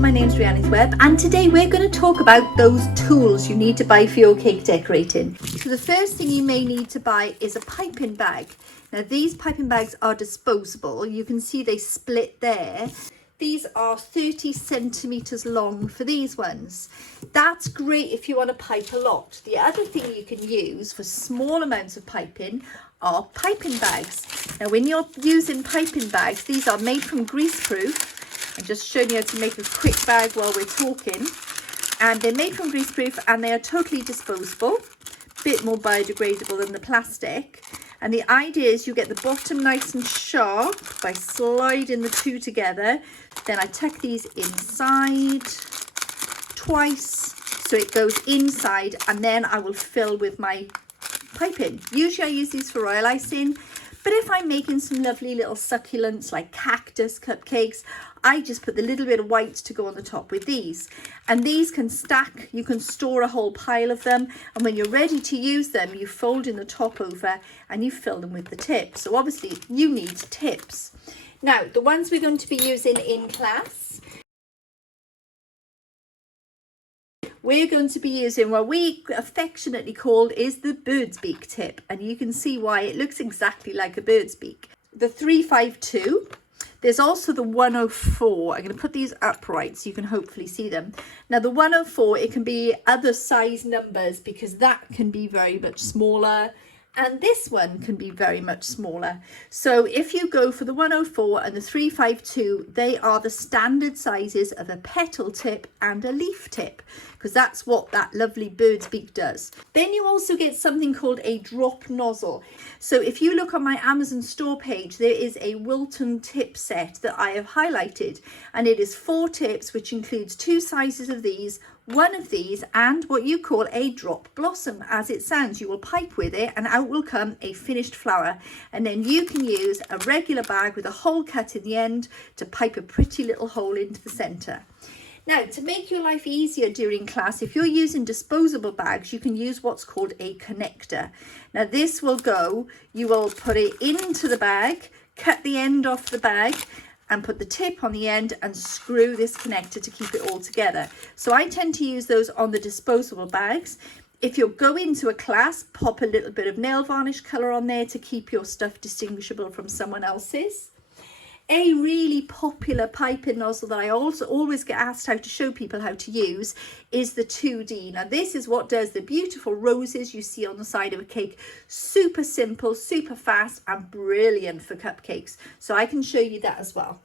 my name's Rhiannon Webb, and today we're going to talk about those tools you need to buy for your cake decorating. So the first thing you may need to buy is a piping bag. Now these piping bags are disposable. You can see they split there. These are 30 centimeters long for these ones. That's great if you want to pipe a lot. The other thing you can use for small amounts of piping are piping bags. Now when you're using piping bags, these are made from greaseproof. I'm just showing you how to make a quick bag while we're talking. And they're made from greaseproof and they are totally disposable. A bit more biodegradable than the plastic. And the idea is you get the bottom nice and sharp by sliding the two together. Then I tuck these inside twice so it goes inside, and then I will fill with my piping. Usually I use these for royal icing, but if I'm making some lovely little succulents like cactus cupcakes, I just put the little bit of white to go on the top with these. And these can stack, you can store a whole pile of them, and when you're ready to use them, you fold in the top over and you fill them with the tips. So obviously you need tips. Now, the ones we're going to be using in class, we're going to be using what we affectionately called is the bird's beak tip, and you can see why it looks exactly like a bird's beak. The 352. There's also the 104. I'm going to put these upright so you can hopefully see them. Now the 104, it can be other size numbers because that can be very much smaller. And this one can be very much smaller. So if you go for the 104 and the 352, they are the standard sizes of a petal tip and a leaf tip, because that's what that lovely bird's beak does. Then you also get something called a drop nozzle. So if you look on my Amazon store page, there is a Wilton tip set that I have highlighted, and it is 4 tips, which includes 2 sizes of these, 1 of these, and what you call a drop blossom. As it sounds, you will pipe with it and out will come a finished flower, and then you can use a regular bag with a hole cut in the end to pipe a pretty little hole into the center. Now, to make your life easier during class, if you're using disposable bags, you can use what's called a connector. Now this will go, you will put it into the bag, cut the end off the bag, and put the tip on the end and screw this connector to keep it all together. So I tend to use those on the disposable bags. If you're going to a class, pop a little bit of nail varnish colour on there to keep your stuff distinguishable from someone else's. A really popular piping nozzle that I also always get asked how to show people how to use is the 2D. Now this is what does the beautiful roses you see on the side of a cake. Super simple, super fast, and brilliant for cupcakes. So I can show you that as well.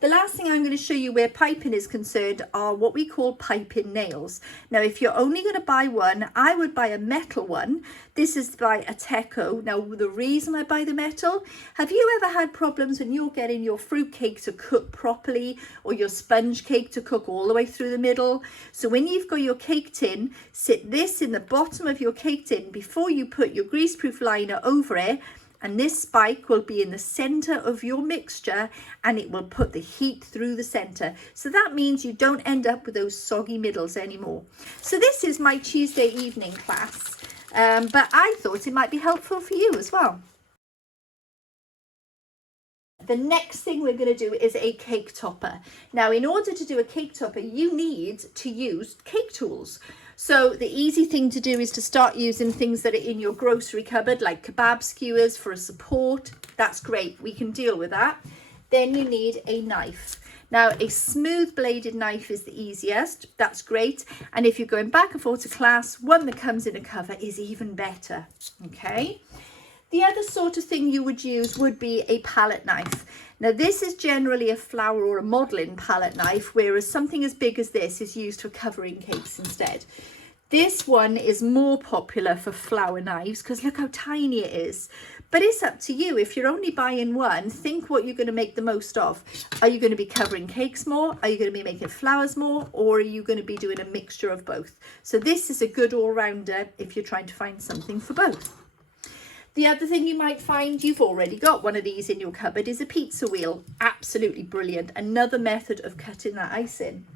The last thing I'm going to show you where piping is concerned are what we call piping nails. Now, if you're only going to buy one, I would buy a metal one. This is by Ateco. Now, the reason I buy the metal, have you ever had problems when you're getting your fruit cake to cook properly or your sponge cake to cook all the way through the middle? So when you've got your cake tin, sit this in the bottom of your cake tin before you put your greaseproof liner over it, and this spike will be in the center of your mixture and it will put the heat through the center. So that means you don't end up with those soggy middles anymore. So this is my Tuesday evening class, but I thought it might be helpful for you as well. The next thing we're going to do is a cake topper. Now, in order to do a cake topper, you need to use cake tools. So the easy thing to do is to start using things that are in your grocery cupboard, like kebab skewers for a support. That's great, we can deal with that. Then you need a knife. Now, a smooth bladed knife is the easiest, that's great. And if you're going back and forth to class, one that comes in a cover is even better, okay? The other sort of thing you would use would be a palette knife. Now this is generally a flower or a modelling palette knife, whereas something as big as this is used for covering cakes instead. This one is more popular for flower knives because look how tiny it is. But it's up to you. If you're only buying one, think what you're going to make the most of. Are you going to be covering cakes more? Are you going to be making flowers more? Or are you going to be doing a mixture of both? So this is a good all-rounder if you're trying to find something for both. The other thing you might find, you've already got one of these in your cupboard, is a pizza wheel. Absolutely brilliant. Another method of cutting that icing.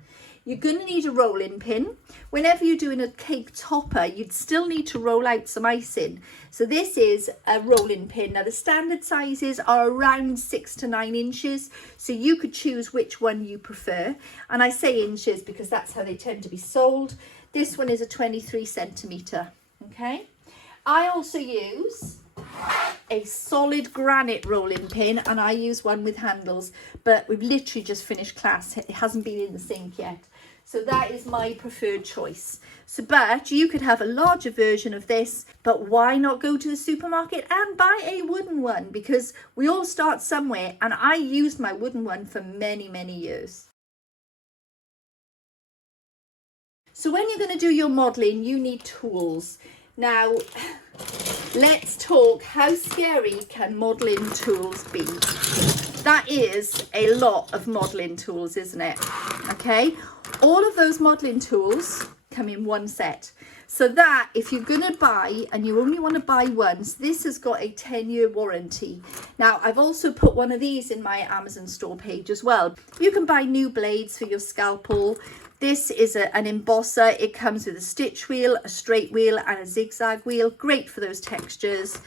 You're going to need a rolling pin. Whenever you're doing a cake topper, you'd still need to roll out some icing. So this is a rolling pin. Now the standard sizes are around 6 to 9 inches. So you could choose which one you prefer. And I say inches because that's how they tend to be sold. This one is a 23 centimetre. Okay. I also use a solid granite rolling pin, and I use one with handles, but we've literally just finished class. It hasn't been in the sink yet. So that is my preferred choice. So, but you could have a larger version of this, but why not go to the supermarket and buy a wooden one? Because we all start somewhere, and I used my wooden one for many, many years. So when you're going to do your modelling, you need tools. Now, let's talk, how scary can modelling tools be? That is a lot of modelling tools, isn't it? Okay, all of those modelling tools come in one set. So that if you're going to buy and you only want to buy once, this has got a 10-year warranty. Now, I've also put one of these in my Amazon store page as well. You can buy new blades for your scalpel. This is an embosser. It comes with a stitch wheel, a straight wheel and a zigzag wheel. Great for those textures.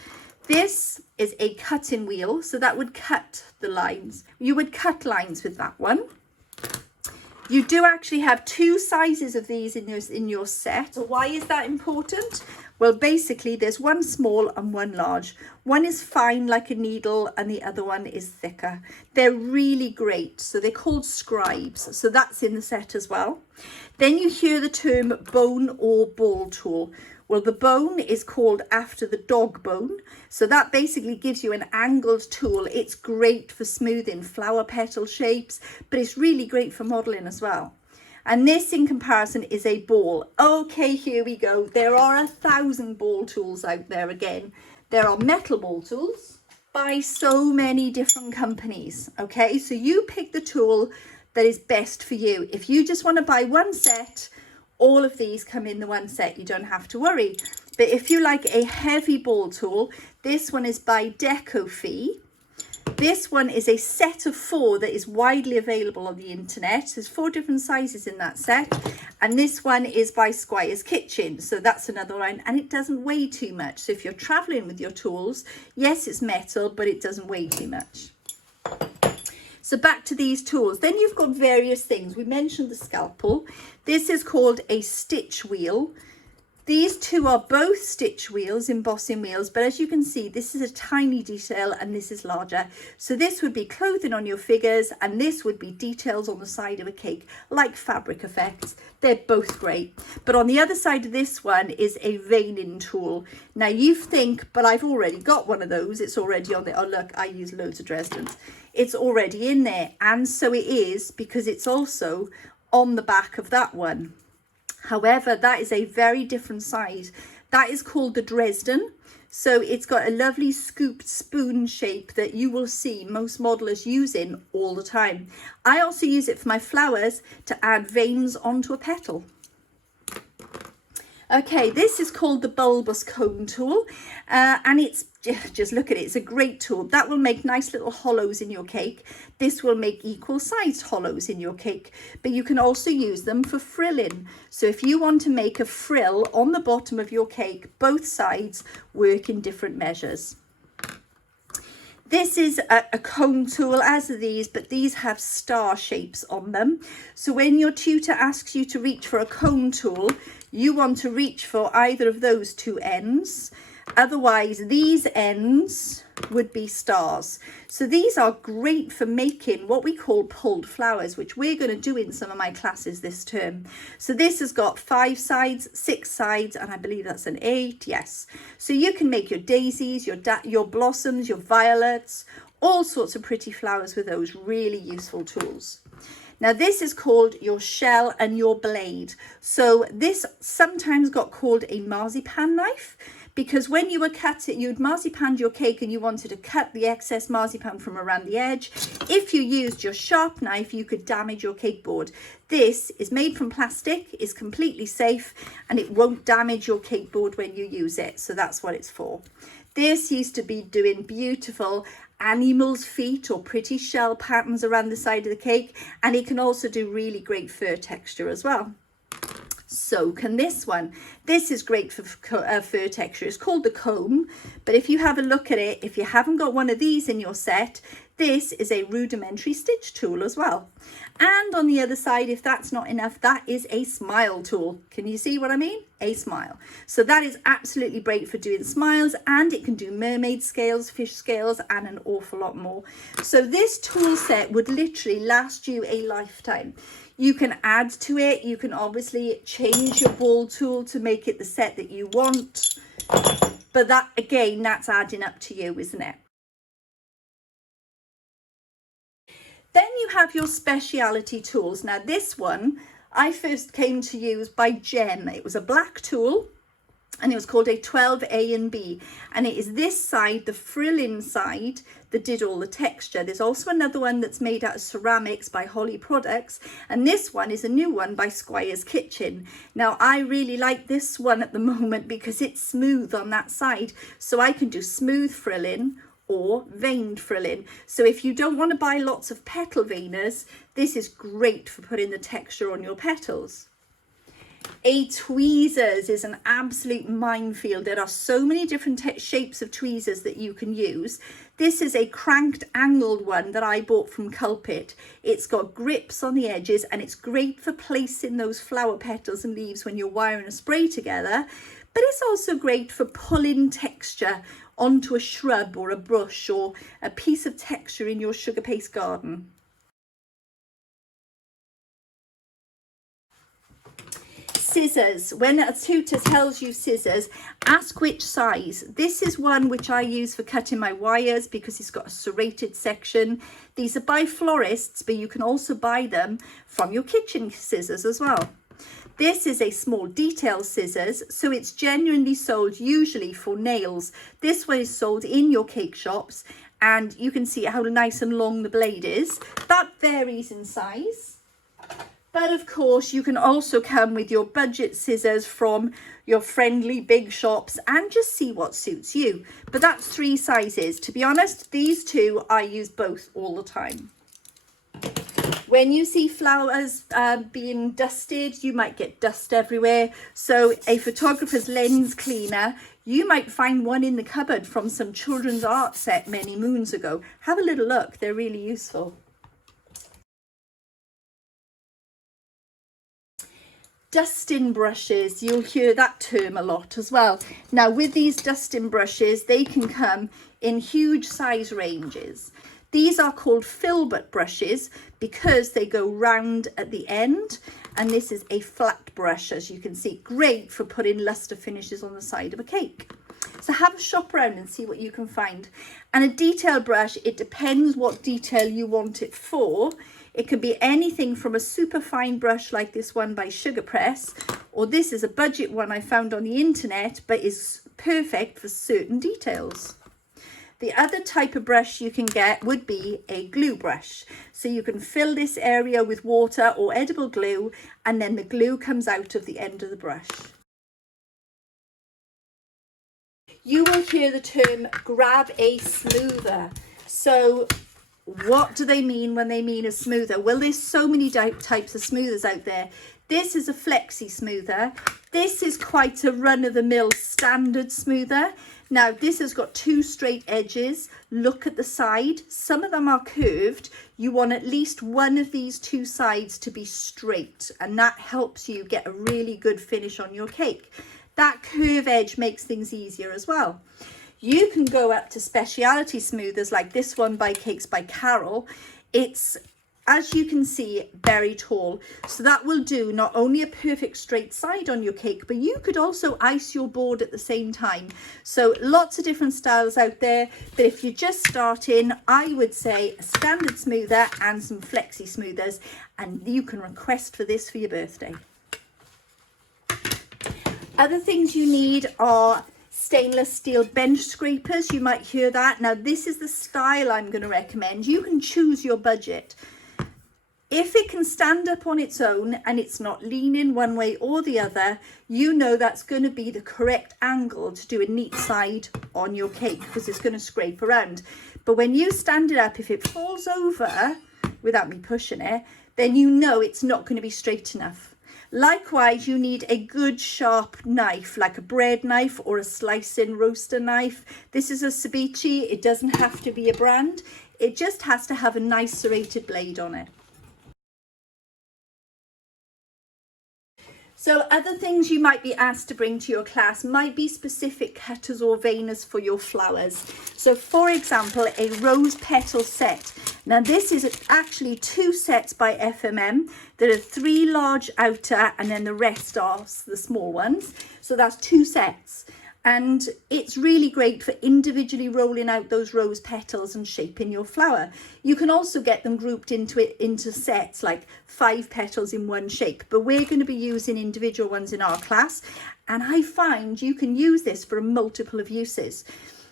This is a cutting wheel, so that would cut the lines. You would cut lines with that one. You do actually have 2 sizes of these in your set. So why is that important? Well, basically there's one small and one large. One is fine like a needle and the other one is thicker. They're really great. So they're called scribes. So that's in the set as well. Then you hear the term bone or ball tool. Well, the bone is called after the dog bone. So that basically gives you an angled tool. It's great for smoothing flower petal shapes, but it's really great for modelling as well. And this in comparison is a ball. Okay, here we go. There are 1,000 ball tools out there again. There are metal ball tools by so many different companies. Okay, so you pick the tool that is best for you. If you just want to buy one set, all of these come in the one set. You don't have to worry. But if you like a heavy ball tool, this one is by Decofee. This one is a set of 4 that is widely available on the internet. There's 4 different sizes in that set. And this one is by Squire's Kitchen. So that's another one. And it doesn't weigh too much. So if you're traveling with your tools, yes, it's metal, but it doesn't weigh too much. So back to these tools. Then you've got various things. We mentioned the scalpel. This is called a stitch wheel. These 2 are both stitch wheels, embossing wheels, but as you can see, this is a tiny detail and this is larger. So this would be clothing on your figures and this would be details on the side of a cake, like fabric effects. They're both great. But on the other side of this one is a veining tool. Now you think, but I've already got one of those. It's already on there. Oh, look, I use loads of Dresdens. It's already in there. And so it is because it's also on the back of that one. However, that is a very different size. That is called the Dresden. So it's got a lovely scooped spoon shape that you will see most modelers using all the time. I also use it for my flowers to add veins onto a petal. Okay, this is called the bulbous cone tool, and it's just look at it. It's a great tool that will make nice little hollows in your cake. This will make equal sized hollows in your cake, but you can also use them for frilling. So if you want to make a frill on the bottom of your cake, both sides work in different measures. This is a cone tool, as are these, but these have star shapes on them. So when your tutor asks you to reach for a cone tool, you want to reach for either of those 2 ends. Otherwise, these ends would be stars. So these are great for making what we call pulled flowers, which we're going to do in some of my classes this term. So this has got 5 sides, 6 sides, and I believe that's an 8. Yes. So you can make your daisies, your blossoms, your violets, all sorts of pretty flowers with those really useful tools. Now this is called your shell and your blade. So this sometimes got called a marzipan knife, because when you were cutting, you'd marzipan your cake and you wanted to cut the excess marzipan from around the edge. If you used your sharp knife, you could damage your cake board. This is made from plastic, is completely safe, and it won't damage your cake board when you use it. So that's what it's for. This used to be doing beautiful animals' feet or pretty shell patterns around the side of the cake, and it can also do really great fur texture as well. So can this one. This is great for fur texture. It's called the comb, but if you have a look at it, if you haven't got one of these in your set, this is a rudimentary stitch tool as well. And on the other side, if that's not enough, that is a smile tool. Can you see what I mean? A smile. So that is absolutely great for doing smiles, and it can do mermaid scales, fish scales, and an awful lot more. So this tool set would literally last you a lifetime. You can add to it. You can obviously change your ball tool to make it the set that you want. But that, again, that's adding up to you, isn't it? Then you have your speciality tools. Now this one I first came to use by Gem. It was a black tool, and it was called a 12A and B, and it is this side, the frill-in side, that did all the texture. There's also another one that's made out of ceramics by Holly Products, and this one is a new one by Squire's Kitchen. Now I really like this one at the moment because it's smooth on that side, so I can do smooth frill-in or veined frill-in. So if you don't want to buy lots of petal veiners, this is great for putting the texture on your petals. A tweezers is an absolute minefield. There are so many different shapes of tweezers that you can use. This is a cranked angled one that I bought from Culpit. It's got grips on the edges, and it's great for placing those flower petals and leaves when you're wiring a spray together. But it's also great for pulling texture onto a shrub or a brush or a piece of texture in your sugar paste garden. Scissors. When a tutor tells you scissors, ask which size. This is one which I use for cutting my wires because it's got a serrated section. These are by florists, but you can also buy them from your kitchen scissors as well. This is a small detail scissors, so it's genuinely sold usually for nails. This one is sold in your cake shops, and you can see how nice and long the blade is. That varies in size. But of course, you can also come with your budget scissors from your friendly big shops and just see what suits you. But that's 3 sizes. To be honest, these two, I use both all the time. When you see flowers being dusted, you might get dust everywhere. So a photographer's lens cleaner, you might find one in the cupboard from some children's art set many moons ago. Have a little look, they're really useful. Dusting brushes, you'll hear that term a lot as well. Now with these dusting brushes, they can come in huge size ranges. These are called filbert brushes because they go round at the end, and this is a flat brush, as you can see. Great for putting luster finishes on the side of a cake. So have a shop around and see what you can find. And a detail brush, it depends what detail you want it for. It can be anything from a super fine brush like this one by Sugar Press, or this is a budget one I found on the internet but is perfect for certain details. The other type of brush you can get would be a glue brush. So you can fill this area with water or edible glue, and then the glue comes out of the end of the brush. You will hear the term grab a smoother. So what do they mean when they mean a smoother? Well, there's so many types of smoothers out there. This is a flexi smoother. This is quite a run-of-the-mill standard smoother. Now this has got 2 straight edges. Look at the side. Some of them are curved. You want at least one of these 2 sides to be straight, and that helps you get a really good finish on your cake. That curve edge makes things easier as well. You can go up to speciality smoothers like this one by Cakes by Carol. It's, as you can see, very tall. So that will do not only a perfect straight side on your cake, but you could also ice your board at the same time. So lots of different styles out there. But if you're just starting, I would say a standard smoother and some flexi smoothers. And you can request for this for your birthday. Other things you need are stainless steel bench scrapers. You might hear that. Now this is the style I'm going to recommend. You can choose your budget. If it can stand up on its own and it's not leaning one way or the other, you know that's going to be the correct angle to do a neat side on your cake because it's going to scrape around. But when you stand it up, if it falls over without me pushing it, then you know it's not going to be straight enough. Likewise, you need a good sharp knife, like a bread knife or a slicing roaster knife. This is a ceviche. It doesn't have to be a brand. It just has to have a nice serrated blade on it. So other things you might be asked to bring to your class might be specific cutters or veiners for your flowers. So for example, a rose petal set. Now this is actually 2 sets by FMM. There are 3 large outer and then the rest are the small ones. So that's 2 sets. And it's really great for individually rolling out those rose petals and shaping your flower. You can also get them grouped into sets, like 5 petals in one shape, but we're going to be using individual ones in our class, and I find you can use this for a multiple of uses.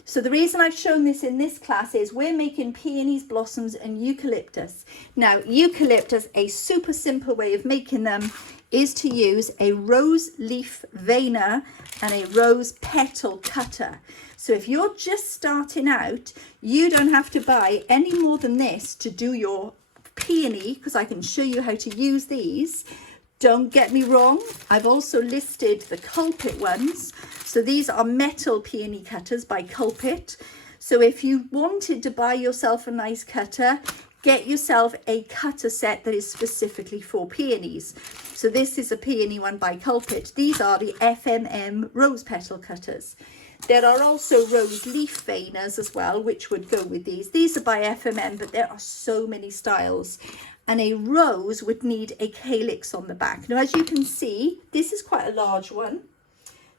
So the reason I've shown this in this class is we're making peonies, blossoms and eucalyptus. Now eucalyptus, a super simple way of making them is to use a rose leaf veiner and a rose petal cutter. So if you're just starting out, you don't have to buy any more than this to do your peony, because I can show you how to use these. Don't get me wrong, I've also listed the Culpit ones. So these are metal peony cutters by Culpit. So if you wanted to buy yourself a nice cutter, get yourself a cutter set that is specifically for peonies. So this is a peony one by Culpit. These are the FMM rose petal cutters. There are also rose leaf veiners as well, which would go with these. These are by FMM, but there are so many styles. And a rose would need a calyx on the back. Now, as you can see, this is quite a large one.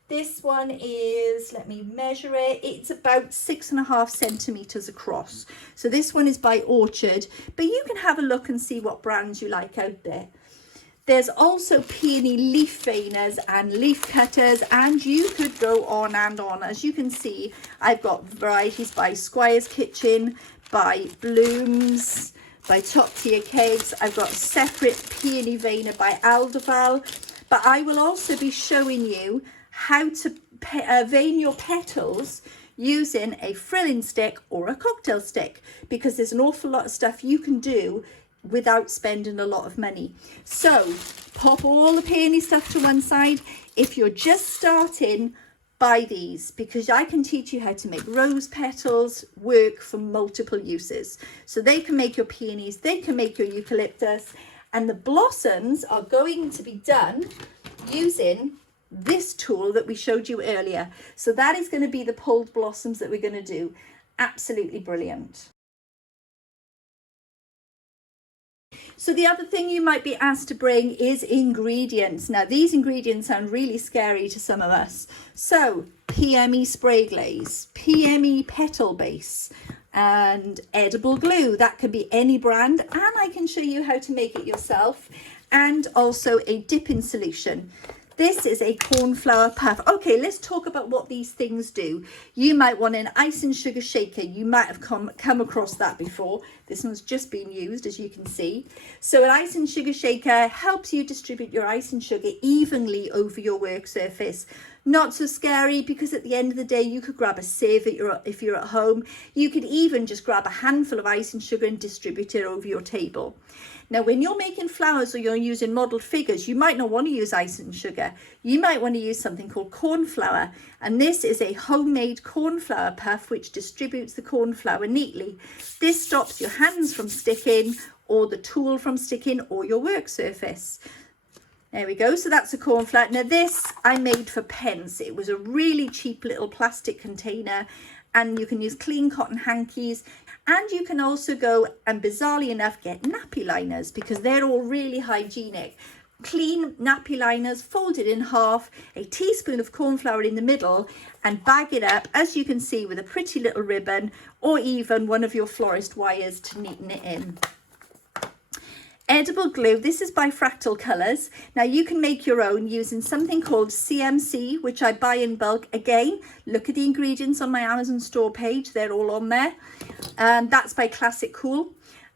This one is, let me measure it, it's about 6.5 centimeters across. So this one is by Orchard, but you can have a look and see what brands you like out there. There's also peony leaf veiners and leaf cutters, and you could go on and on. As you can see, I've got varieties by Squire's Kitchen, by Blooms, by Top Tier Cakes. I've got a separate peony veiner by Alderval, but I will also be showing you how to vein your petals using a frilling stick or a cocktail stick, because there's an awful lot of stuff you can do without spending a lot of money. So pop all the peony stuff to one side. If you're just starting, buy these, because I can teach you how to make rose petals work for multiple uses. So they can make your peonies, they can make your eucalyptus, and the blossoms are going to be done using this tool that we showed you earlier. So that is going to be the pulled blossoms that we're going to do. Absolutely brilliant. So the other thing you might be asked to bring is ingredients. Now these ingredients sound really scary to some of us. So PME spray glaze, PME petal base, and edible glue. That could be any brand, and I can show you how to make it yourself, and also a dipping solution. This is a cornflower puff. Okay, let's talk about what these things do. You might want an icing sugar shaker. You might have come across that before. This one's just been used, as you can see. So an icing sugar shaker helps you distribute your icing sugar evenly over your work surface. Not so scary, because at the end of the day, you could grab a sieve if you're at home. You could even just grab a handful of icing sugar and distribute it over your table. Now, when you're making flowers or you're using modelled figures, you might not want to use icing sugar. You might want to use something called cornflour. And this is a homemade cornflower puff which distributes the cornflour neatly. This stops your hands from sticking, or the tool from sticking, or your work surface. There we go. So that's a cornflour. Now this I made for pens. It was a really cheap little plastic container, and you can use clean cotton hankies. And you can also go and, bizarrely enough, get nappy liners, because they're all really hygienic. Clean nappy liners, folded in half, a teaspoon of corn flour in the middle, and bag it up, as you can see, with a pretty little ribbon, or even one of your florist wires to neaten it in. Edible glue, this is by Fractal Colours. Now you can make your own using something called CMC, which I buy in bulk. Again, look at the ingredients on my Amazon store page, they're all on there. That's by Classic Cool.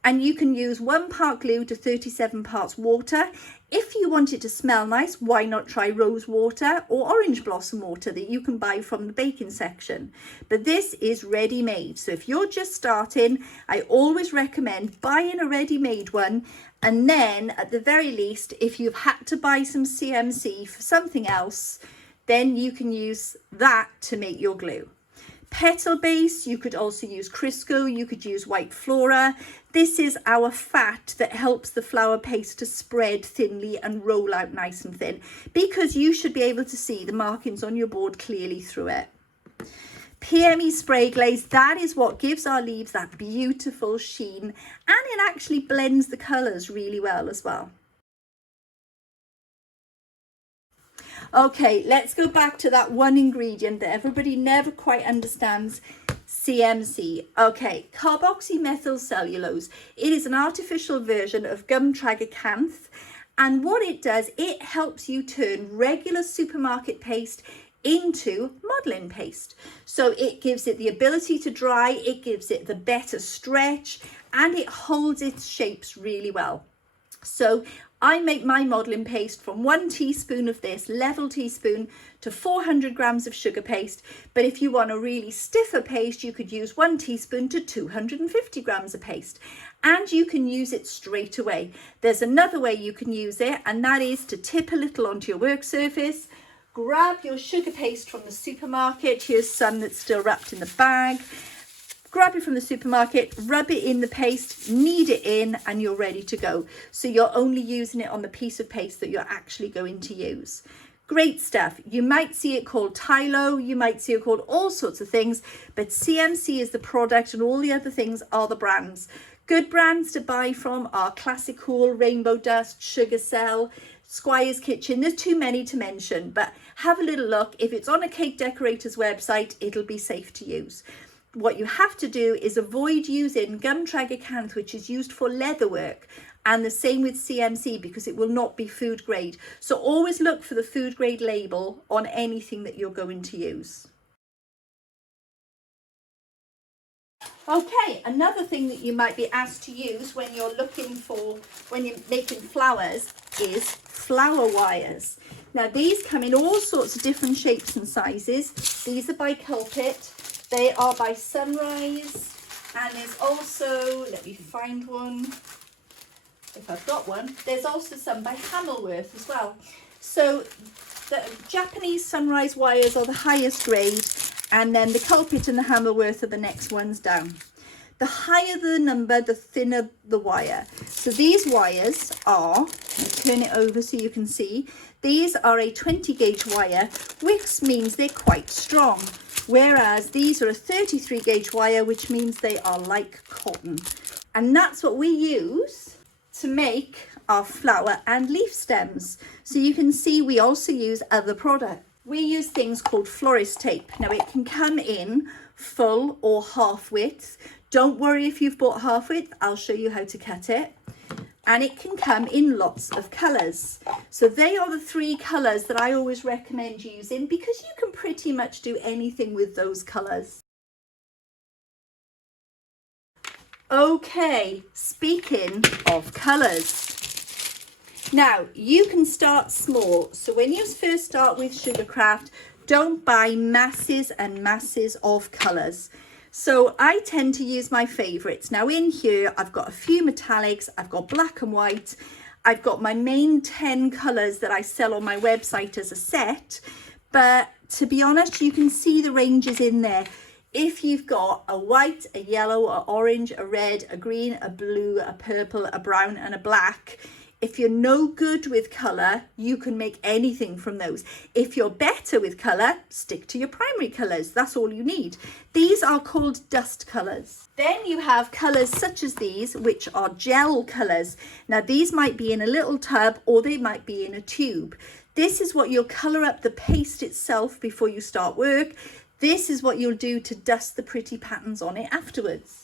And you can use 1 part glue to 37 parts water. If you want it to smell nice, why not try rose water or orange blossom water that you can buy from the baking section? But this is ready-made. So if you're just starting, I always recommend buying a ready-made one. And then at the very least, if you've had to buy some CMC for something else, then you can use that to make your glue. Petal base, you could also use Crisco, you could use white flora. This is our fat that helps the flour paste to spread thinly and roll out nice and thin, because you should be able to see the markings on your board clearly through it. PME spray glaze, that is what gives our leaves that beautiful sheen, and it actually blends the colours really well as well. Okay, let's go back to that one ingredient that everybody never quite understands, CMC. Okay, carboxymethyl cellulose. It is an artificial version of gum tragacanth, and what it does, it helps you turn regular supermarket paste into modeling paste. So it gives it the ability to dry, it gives it the better stretch, and it holds its shapes really well. So I make my modeling paste from 1 teaspoon of this level teaspoon to 400 grams of sugar paste. But if you want a really stiffer paste, you could use 1 teaspoon to 250 grams of paste, and you can use it straight away. There's another way you can use it, and that is to tip a little onto your work surface, grab your sugar paste from the supermarket. Here's some that's still wrapped in the bag. Grab it from the supermarket, rub it in the paste, knead it in, and you're ready to go. So you're only using it on the piece of paste that you're actually going to use. Great stuff. You might see it called Tylo, you might see it called all sorts of things, but CMC is the product and all the other things are the brands. Good brands to buy from are Classic Cool, Rainbow Dust, Sugar Cell, Squire's Kitchen. There's too many to mention, but have a little look. If it's on a cake decorator's website, it'll be safe to use. What you have to do is avoid using gum tragacanth, which is used for leather work, and the same with CMC, because it will not be food grade. So always look for the food grade label on anything that you're going to use. Okay, another thing that you might be asked to use when you're making flowers is flower wires. Now these come in all sorts of different shapes and sizes. These are by Culpit. They are by Sunrise, and there's also, let me find one, if I've got one, there's also some by Hamilworth as well. So the Japanese Sunrise wires are the highest grade, and then the Culpit and the Hamilworth are the next ones down. The higher the number, the thinner the wire. So these wires are, let's turn it over so you can see, these are a 20 gauge wire, which means they're quite strong. Whereas these are a 33 gauge wire, which means they are like cotton. And that's what we use to make our flower and leaf stems. So you can see we also use other products. We use things called florist tape. Now it can come in full or half width. Don't worry if you've bought half width, I'll show you how to cut it. And it can come in lots of colours. So they are the 3 colours that I always recommend using, because you can pretty much do anything with those colours. Okay, speaking of colours. Now, you can start small. So when you first start with Sugarcraft, don't buy masses and masses of colours. So I tend to use my favourites. Now in here, I've got a few metallics, I've got black and white, I've got my main 10 colours that I sell on my website as a set. But to be honest, you can see the ranges in there. If you've got a white, a yellow, a orange, a red, a green, a blue, a purple, a brown and a black, if you're no good with colour, you can make anything from those. If you're better with colour, stick to your primary colours. That's all you need. These are called dust colours. Then you have colours such as these, which are gel colours. Now these might be in a little tub or they might be in a tube. This is what you'll colour up the paste itself before you start work. This is what you'll do to dust the pretty patterns on it afterwards.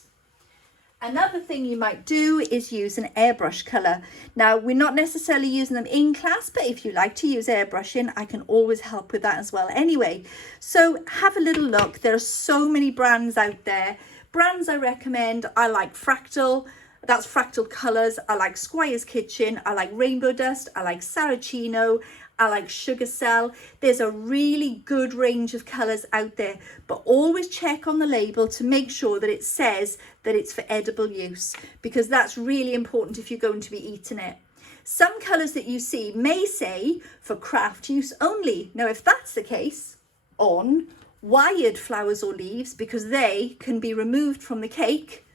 Another thing you might do is use an airbrush colour. Now, we're not necessarily using them in class, but if you like to use airbrushing, I can always help with that as well anyway. So have a little look. There are so many brands out there. Brands I recommend, I like Fractal, That's Fractal Colours. I like Squire's Kitchen. I like Rainbow Dust. I like Saracino. I like Sugar Cell. There's a really good range of colours out there, but always check on the label to make sure that it says that it's for edible use, because that's really important if you're going to be eating it. Some colours that you see may say for craft use only. Now, if that's the case, on wired flowers or leaves, because they can be removed from the cake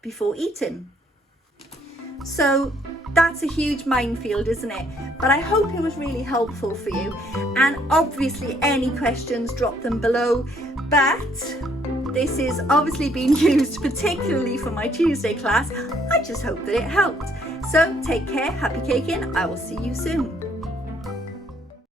before eating. So that's a huge minefield, isn't it? But I hope it was really helpful for you. And obviously any questions, drop them below. But this is obviously being used particularly for my Tuesday class. I just hope that it helped. So take care, happy caking. I will see you soon.